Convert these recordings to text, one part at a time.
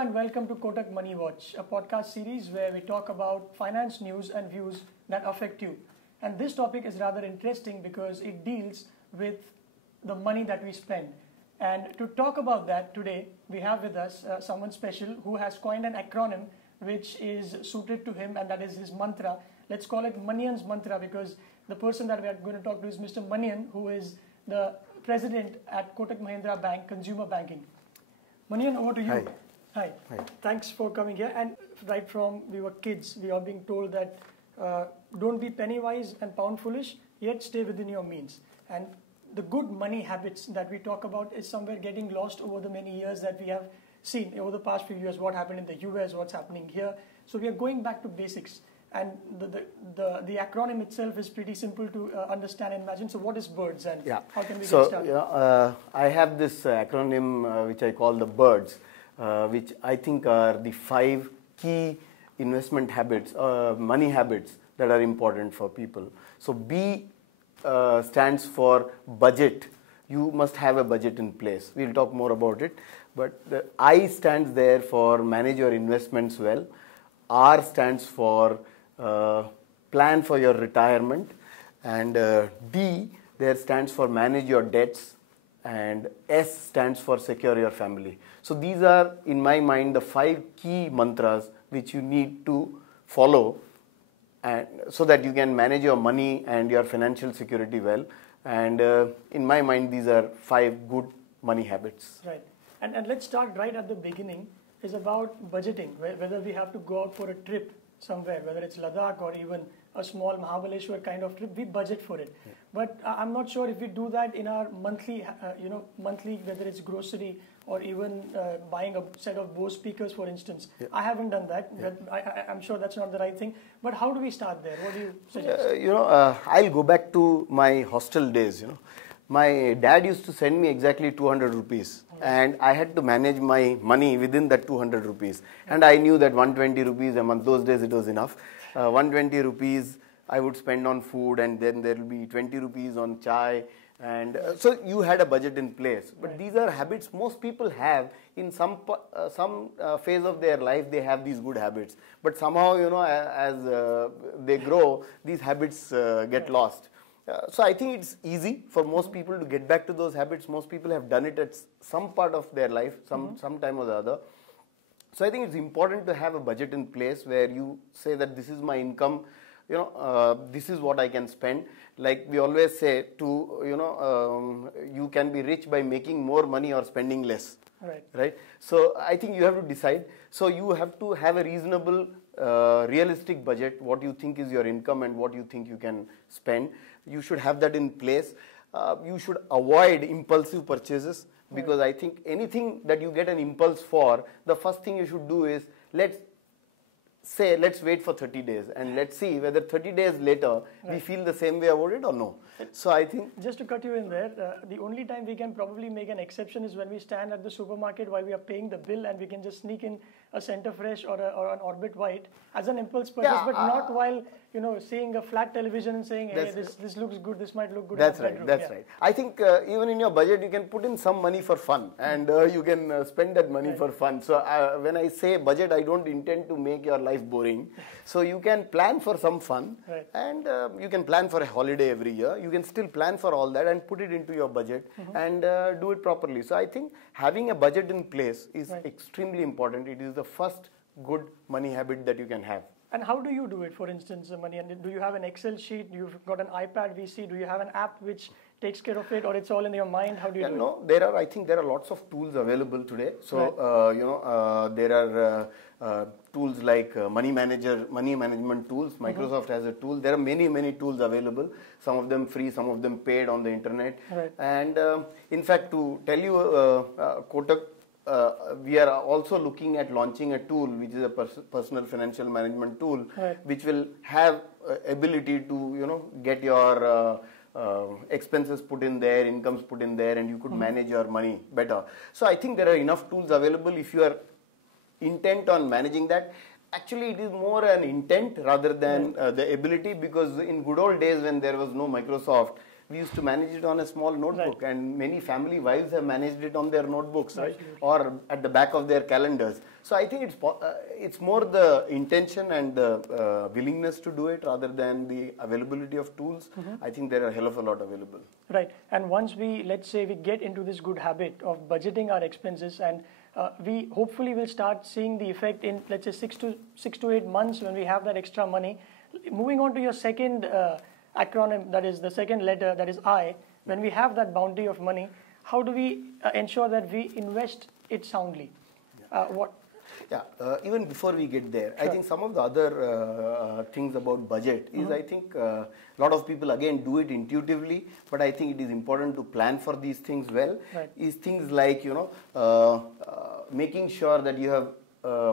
and welcome to Kotak Money Watch, a podcast series where we talk about finance news and views that affect you. And this topic is rather interesting because it deals with the money that we spend. And to talk about that today, we have with us someone special who has coined an acronym which is suited to him, and that is his mantra. Let's call it Manian's mantra, because the person that we are going to talk to is Mr. Manian, who is the president at Kotak Mahindra Bank, Consumer Banking. Manian, over to you. Hi. Hi. Hi. Thanks for coming here. And right from we were kids, we are being told that don't be penny wise and pound foolish, yet stay within your means. And the good money habits that we talk about is somewhere getting lost over the many years that we have seen over the past few years, what happened in the US, what's happening here. So we are going back to basics. And the acronym itself is pretty simple to understand and imagine. So what is BIRDS and how can we get started? I have this acronym which I call the BIRDS, which I think are the 5 key investment habits, money habits that are important for people. So B stands for budget. You must have a budget in place. We'll talk more about it. But the I stands there for manage your investments well. R stands for plan for your retirement, and D there stands for manage your debts, and S stands for secure your family. So these are, in my mind, the 5 key mantras which you need to follow, and so that you can manage your money and your financial security well. And in my mind, these are 5 good money habits. Right. And let's start right at the beginning. Is about budgeting, whether we have to go out for a trip somewhere, whether it's Ladakh or even a small Mahabaleshwar kind of trip, we budget for it. Yeah. But I'm not sure if we do that in our monthly, whether it's grocery or even buying a set of Bose speakers, for instance. Yeah. I haven't done that. Yeah. I'm sure that's not the right thing. But how do we start there? What do you suggest? I'll go back to my hostel days. My dad used to send me exactly 200 rupees, and I had to manage my money within that 200 rupees. And I knew that 120 rupees a month, those days it was enough. 120 rupees I would spend on food, and then there will be 20 rupees on chai. And so you had a budget in place. But these are habits most people have in some phase of their life. They have these good habits. But somehow, as they grow, these habits get lost. So I think it's easy for most people to get back to those habits. Most people have done it at some part of their life, some time or the other. So I think it's important to have a budget in place where you say that this is my income, this is what I can spend. Like we always say, you can be rich by making more money or spending less. Right? So I think you have to decide. So you have to have a reasonable, realistic budget, what you think is your income and what you think you can spend. You should have that in place. You should avoid impulsive purchases, because I think anything that you get an impulse for, the first thing you should do is let's wait for 30 days and let's see whether 30 days later we feel the same way about it or no. So I think, just to cut you in there, the only time we can probably make an exception is when we stand at the supermarket while we are paying the bill, and we can just sneak in a Center Fresh or an Orbit White as an impulse purchase, but not while seeing a flat television and saying, hey, this looks good, this might look good. That's right. That's right. I think even in your budget you can put in some money for fun, and you can spend that money for fun. So when I say budget, I don't intend to make your life boring. So you can plan for some fun, and you can plan for a holiday every year. You can still plan for all that and put it into your budget and do it properly. So I think having a budget in place is extremely important. It is the first good money habit that you can have. And how do you do it, for instance, Manian? Do you have an Excel sheet? You've got an iPad VC? Do you have an app which takes care of it, or it's all in your mind? How do you do it? I think there are lots of tools available today. So, there are tools like money management tools. Microsoft has a tool. There are many tools available. Some of them free, some of them paid on the internet. And in fact, to tell you, Kotak, we are also looking at launching a tool which is a personal financial management tool, which will have ability to get your expenses put in there, incomes put in there, and you could manage your money better. So I think there are enough tools available if you are intent on managing that. Actually, it is more an intent rather than the ability, because in good old days when there was no Microsoft, we used to manage it on a small notebook, and many family wives have managed it on their notebooks, right? Or at the back of their calendars. So I think it's more the intention and the willingness to do it rather than the availability of tools. I think there are a hell of a lot available. Right. And once let's say we get into this good habit of budgeting our expenses, and we hopefully will start seeing the effect in, let's say, 6 to 8 months when we have that extra money. Moving on to your second acronym, that is the second letter, that is I. When we have that bounty of money, how do we ensure that we invest it soundly? Even before we get there, I think some of the other things about budget is, I think a lot of people again do it intuitively, but I think it is important to plan for these things well. Is things like, making sure that you have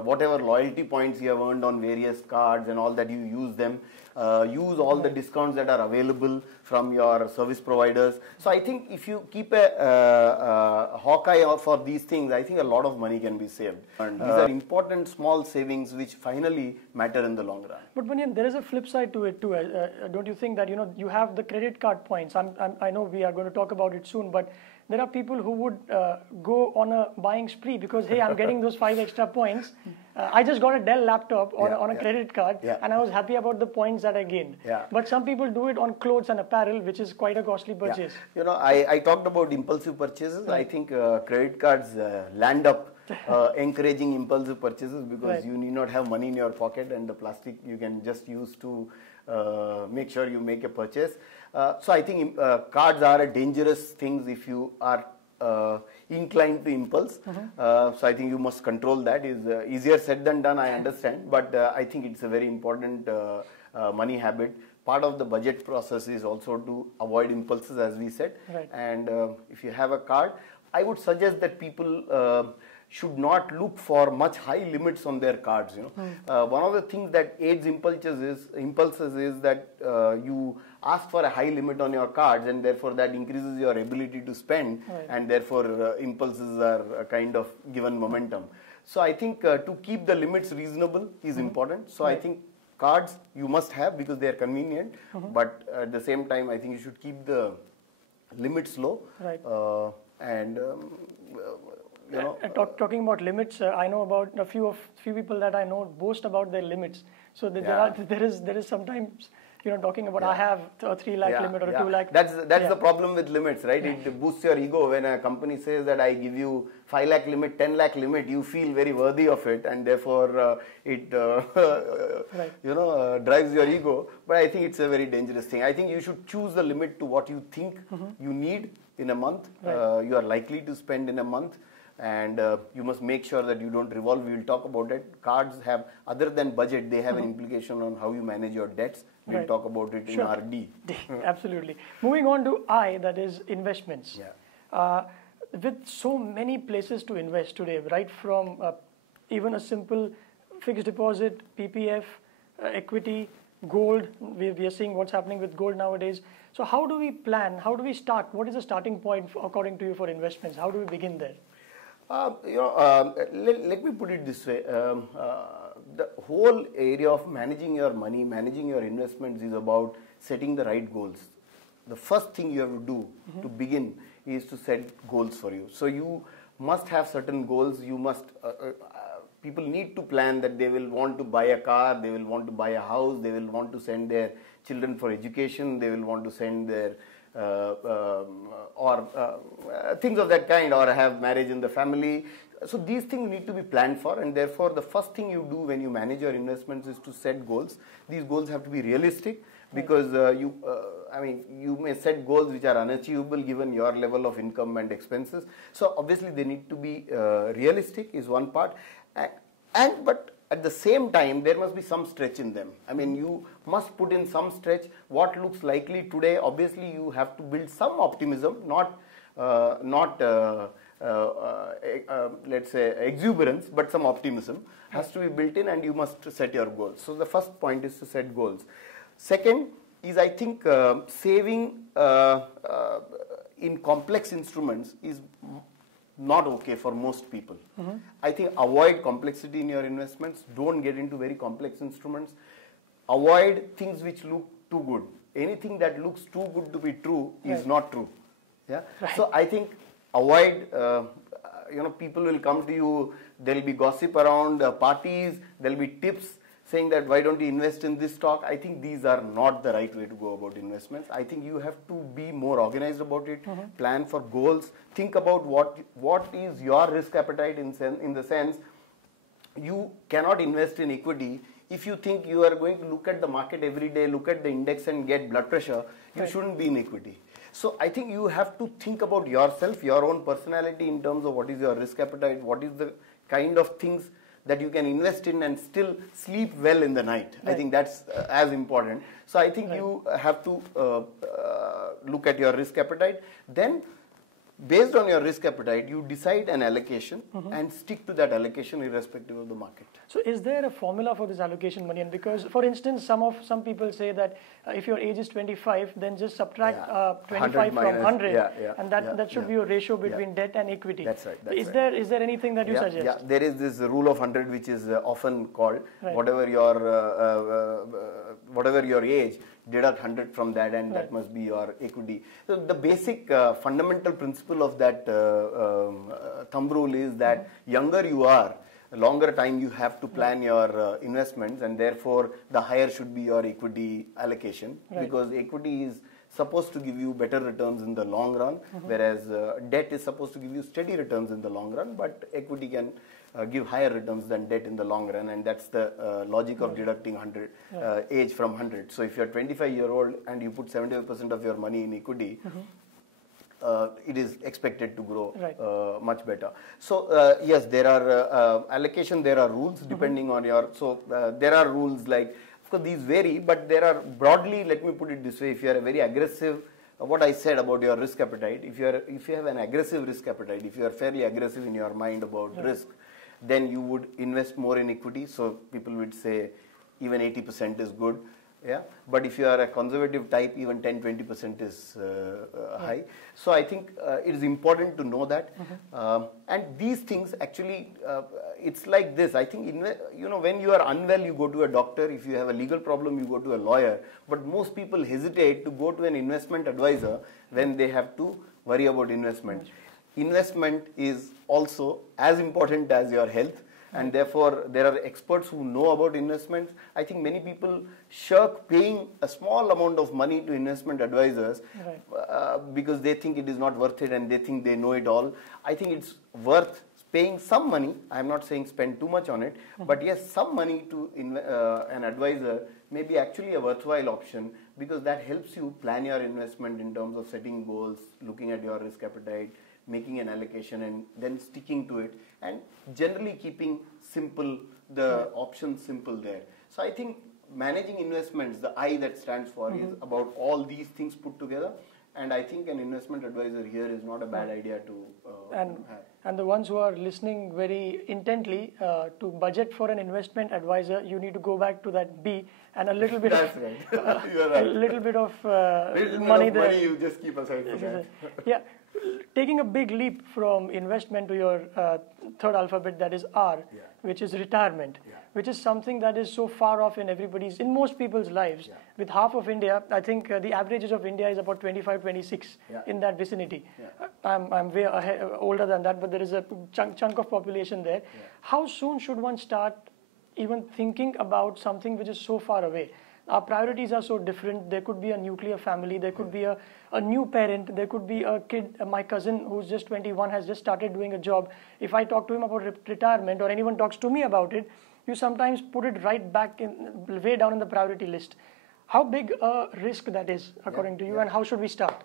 whatever loyalty points you have earned on various cards and all that, you use them. Use all the discounts that are available from your service providers. So I think if you keep a hawk-eye for these things, I think a lot of money can be saved. And these are important small savings which finally matter in the long run. But Manian, there is a flip side to it too. Don't you think that you have the credit card points? I know we are going to talk about it soon, but there are people who would go on a buying spree because, hey, I'm getting those 5 extra points. I just got a Dell laptop on a credit card, and I was happy about the points that I gained. But some people do it on clothes and apparel, which is quite a costly purchase. I talked about impulsive purchases. I think credit cards land up encouraging impulsive purchases because you need not have money in your pocket, and the plastic you can just use to make sure you make a purchase. So I think cards are a dangerous thing if you are inclined to impulse. So I think you must control that. Is easier said than done, I understand, but I think it's a very important money habit. Part of the budget process is also to avoid impulses, as we said. And if you have a card, I would suggest that people should not look for much high limits on their cards. One of the things that aids impulses is that you ask for a high limit on your cards, and therefore that increases your ability to spend, and therefore impulses are kind of given momentum. So I think to keep the limits reasonable is important. So I think cards you must have because they are convenient, but at the same time I think you should keep the limits low. Talking about limits, I know about a few people that I know boast about their limits. So there is sometimes talking about I have a 3 lakh limit or a 2 lakh. That's the problem with limits, right? It boosts your ego when a company says that I give you 5 lakh limit, 10 lakh limit. You feel very worthy of it, and therefore it drives your ego. But I think it's a very dangerous thing. I think you should choose the limit to what you think you need in a month. You are likely to spend in a month. And you must make sure that you don't revolve. We will talk about it. Cards have, other than budget, they have an implication on how you manage your debts. We'll talk about it in our D. Absolutely. Moving on to I, that is investments. With so many places to invest today, right from even a simple fixed deposit, PPF, equity, gold. We are seeing what's happening with gold nowadays. So how do we plan? How do we start? What is the starting point according to you for investments? How do we begin there? Let me put it this way. The whole area of managing your money, managing your investments is about setting the right goals. The first thing you have to do to begin is to set goals for you. So you must have certain goals. You must, people need to plan that they will want to buy a car, they will want to buy a house, they will want to send their children for education, they will want to send their things of that kind, or have marriage in the family. So these things need to be planned for, and therefore the first thing you do when you manage your investments is to set goals. These goals have to be realistic because you may set goals which are unachievable given your level of income and expenses. So obviously they need to be realistic is one part, but at the same time, there must be some stretch in them. I mean, you must put in some stretch. What looks likely today, obviously you have to build some optimism, not let's say exuberance, but some optimism has to be built in, and you must set your goals. So the first point is to set goals. Second is, I think, saving in complex instruments is not okay for most people. I think avoid complexity in your investments. Don't get into very complex instruments. Avoid things which look too good. Anything that looks too good to be true is Right. not true. Yeah. Right. So I think avoid. People will come to you. There will be gossip around parties. There will be tips saying that why don't you invest in this stock. I think these are not the right way to go about investments. I think you have to be more organized about it. Plan for goals. Think about what is your risk appetite in the sense. You cannot invest in equity if you think you are going to look at the market every day, look at the index and get blood pressure. You Right. shouldn't be in equity. So I think you have to think about yourself, your own personality in terms of what is your risk appetite, what is the kind of things that you can invest in and still sleep well in the night. Right. I think that's as important. So I think Right. you have to look at your risk appetite. Then based on your risk appetite, you decide an allocation and stick to that allocation irrespective of the market. So is there a formula for this allocation, Manian? Because, for instance, some people say that if your age is 25, then just subtract Yeah. 25 from 100 100, yeah, and that should be a ratio between debt and equity. That's right. That's is right. there anything that you suggest? Yeah, there is this rule of 100 which is often called Right. whatever your age, deduct 100 from that, and Right. that must be your equity. So the basic fundamental principle of that thumb rule is that younger you are, longer time you have to plan your investments, and therefore the higher should be your equity allocation, Right. because equity is supposed to give you better returns in the long run, whereas debt is supposed to give you steady returns in the long run, but equity can give higher returns than debt in the long run, and that's the logic of deducting 100 age from 100. So if you're 25-year-old and you put 75% of your money in equity, it is expected to grow Right. much better. So yes, there are allocation, there are rules depending on your, so there are rules like, of course these vary, but there are broadly, let me put it this way, if you are a very aggressive, what I said about your risk appetite, if you have an aggressive risk appetite, if you are fairly aggressive in your mind about risk, then you would invest more in equity. So people would say even 80% is good. Yeah, but if you are a conservative type, even 10-20% is high. So I think it is important to know that. And these things actually, it's like this. I think when you are unwell, you go to a doctor. If you have a legal problem, you go to a lawyer. But most people hesitate to go to an investment advisor when they have to worry about investment. Investment is also as important as your health. And therefore, there are experts who know about investments. I think many people shirk paying a small amount of money to investment advisors because they think it is not worth it and they think they know it all. I think it's worth paying some money. I'm not saying spend too much on it, but yes, some money to an advisor may be actually a worthwhile option, because that helps you plan your investment in terms of setting goals, looking at your risk appetite, making an allocation and then sticking to it, and generally keeping simple the options simple there. So I think managing investments, the I that stands for is about all these things put together, and I think an investment advisor here is not a bad idea to have. And the ones who are listening very intently, to budget for an investment advisor, you need to go back to that B and a little bit That's of right. You're right. a little bit of Little money bit of there. money you just keep aside for that. Yeah, taking a big leap from investment to your third alphabet, that is R, which is retirement, which is something that is so far off in most people's lives. With half of India, I think the average age of India is about 25, 26 in that vicinity. I'm way older than that, but there is a chunk of population there. How soon should one start even thinking about something which is so far away? Our priorities are so different. There could be a nuclear family, there could be a new parent, there could be a kid, my cousin who's just 21 has just started doing a job. If I talk to him about retirement or anyone talks to me about it, you sometimes put it right back way down in the priority list. How big a risk that is according to you, and how should we start?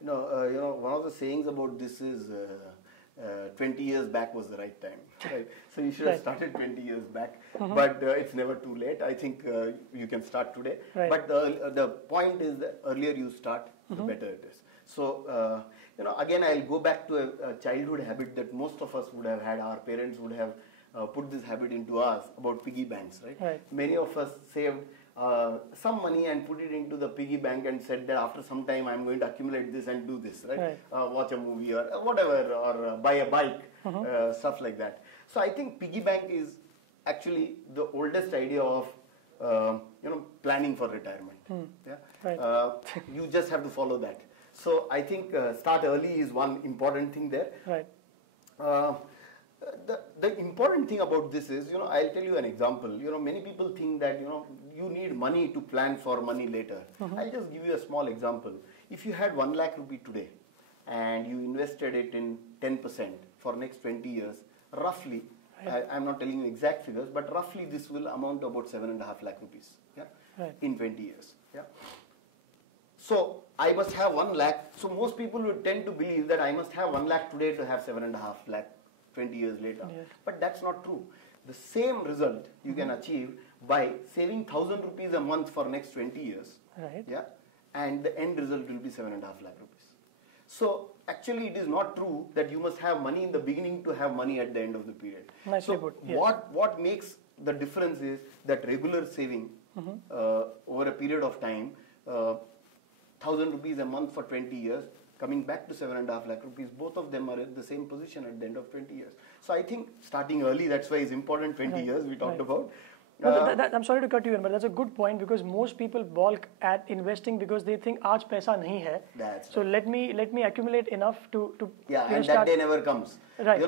One of the sayings about this is 20 years back was the right time. Right? So you should have started 20 years back, but it's never too late. I think you can start today. But the point is that earlier you start, the better it is. So again, I'll go back to a childhood habit that most of us would have had. Our parents would have put this habit into us about piggy banks. Right? Many of us saved some money and put it into the piggy bank and said that after some time I'm going to accumulate this and do this, watch a movie or whatever, or buy a bike, stuff like that. So I think piggy bank is actually the oldest idea of planning for retirement. Yeah? Right. You just have to follow that. So I think start early is one important thing there. Right. The important thing about this is, I'll tell you an example. Many people think that, you need money to plan for money later. I'll just give you a small example. If you had 1 lakh rupee today and you invested it in 10% for next 20 years, roughly, I'm not telling you exact figures, but roughly this will amount to about 7.5 lakh rupees, in 20 years. Yeah. So I must have 1 lakh. So most people would tend to believe that I must have 1 lakh today to have 7.5 lakh 20 years later. Yes. But that's not true. The same result you can achieve by saving 1,000 rupees a month for next 20 years. Right. Yeah. And the end result will be 7.5 lakh rupees. So actually it is not true that you must have money in the beginning to have money at the end of the period. Nicely so put. Yes. What makes the difference is that regular saving over a period of time, 1,000 rupees a month for 20 years, coming back to 7.5 lakh rupees, both of them are at the same position at the end of 20 years. So I think starting early, that's why it's important, 20 years we talked about. No, I'm sorry to cut you in, but that's a good point because most people balk at investing because they think aaj paisa nahi hai. That's so right. let me accumulate enough to and that day never comes. Right.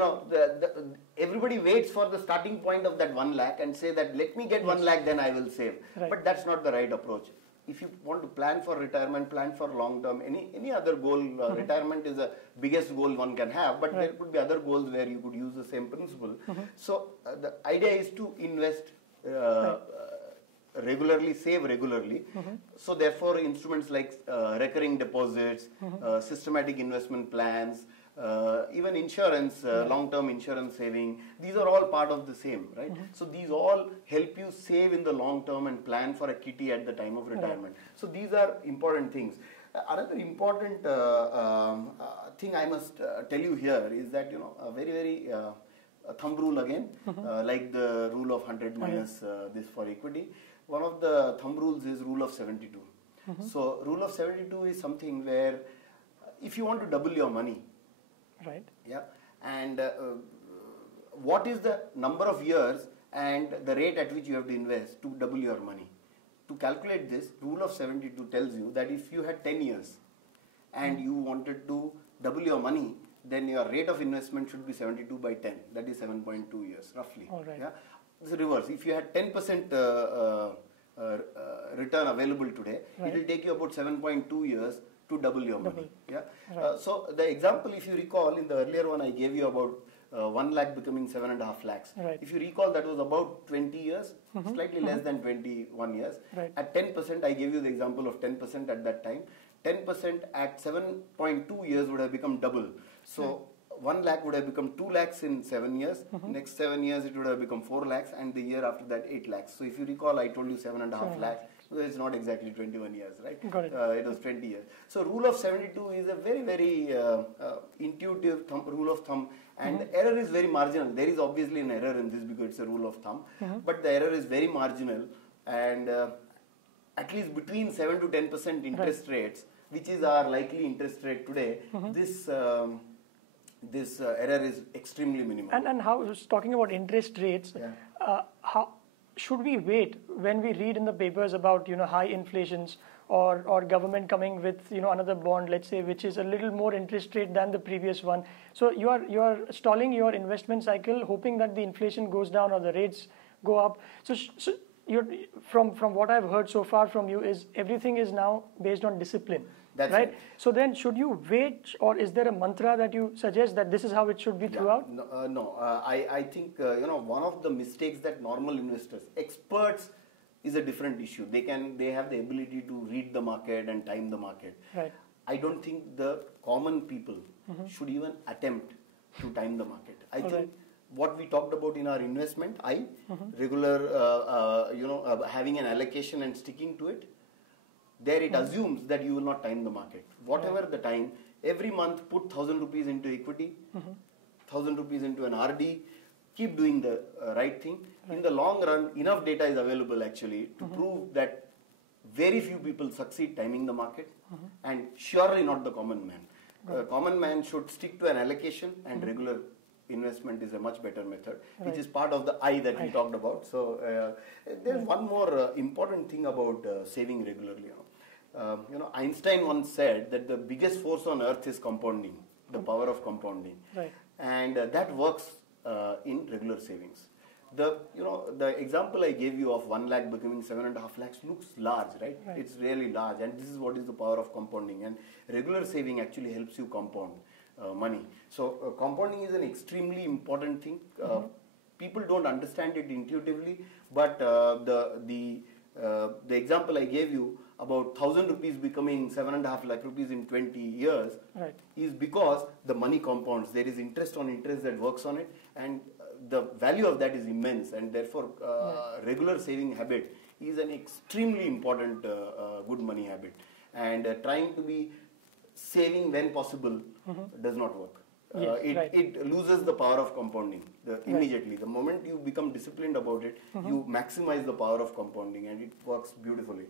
Everybody waits for the starting point of that 1 lakh and say that let me get 1 lakh, then I will save. Right. But that's not the right approach. If you want to plan for retirement, plan for long term, any other goal, retirement is the biggest goal one can have, but there could be other goals where you could use the same principle. So the idea is to invest regularly, save regularly. So therefore instruments like recurring deposits, systematic investment plans, even insurance, long-term insurance saving, these are all part of the same, right? So these all help you save in the long term and plan for a kitty at the time of retirement. So these are important things. Another important thing I must tell you here is that, a very, very thumb rule again, like the rule of 100 minus this for equity. One of the thumb rules is rule of 72. So rule of 72 is something where if you want to double your money, right. Yeah. And what is the number of years and the rate at which you have to invest to double your money? To calculate this, rule of 72 tells you that if you had 10 years and you wanted to double your money, then your rate of investment should be 72 by 10. That is 7.2 years, roughly. All right. Yeah. It's reverse. If you had 10% return available today, it will take you about 7.2 years to double your money. Yeah. Right. So the example, if you recall, in the earlier one I gave you about 1 lakh becoming 7.5 lakhs. Right. If you recall, that was about 20 years, slightly less than 21 years. Right. At 10%, I gave you the example of 10% at that time. 10% at 7.2 years would have become double. So 1 lakh would have become 2 lakhs in 7 years. Next 7 years, it would have become 4 lakhs, and the year after that, 8 lakhs. So if you recall, I told you 7.5 lakhs. So it's not exactly 21 years, right? Got it. It was 20 years. So rule of 72 is a very, very intuitive rule of thumb, and the error is very marginal. There is obviously an error in this because it's a rule of thumb, but the error is very marginal, and at least between 7 to 10% interest rates, which is our likely interest rate today, this error is extremely minimal. And how, talking about interest rates, how should we wait when we read in the papers about high inflations or government coming with another bond, let's say, which is a little more interest rate than the previous one? So you are stalling your investment cycle, hoping that the inflation goes down or the rates go up. So you're, from what I've heard so far from you is everything is now based on discipline. That's right. So then, should you wait, or is there a mantra that you suggest that this is how it should be throughout? No. I think one of the mistakes that normal investors, experts, is a different issue. They have the ability to read the market and time the market. Right. I don't think the common people should even attempt to time the market. I think what we talked about in our investment, regular, having an allocation and sticking to it. There it assumes that you will not time the market. Whatever the time, every month put 1,000 rupees into equity, 1,000 rupees into an RD, keep doing the right thing. In the long run, enough data is available actually to prove that very few people succeed timing the market, and surely not the common man. Common man should stick to an allocation and regular investment is a much better method, which is part of the I that we talked about. So there's one more important thing about saving regularly. Einstein once said that the biggest force on earth is compounding, the power of compounding, and that works in regular savings. The example I gave you of 1 lakh becoming 7.5 lakhs looks large, right? It's really large, and this is what is the power of compounding. And regular saving actually helps you compound money. So compounding is an extremely important thing. People don't understand it intuitively, but the example I gave you about 1,000 rupees becoming 7.5 lakh rupees in 20 years is because the money compounds. There is interest on interest that works on it, and the value of that is immense, and therefore regular saving habit is an extremely important good money habit. And trying to be saving when possible does not work. It loses the power of compounding immediately. The moment you become disciplined about it, you maximize the power of compounding, and it works beautifully.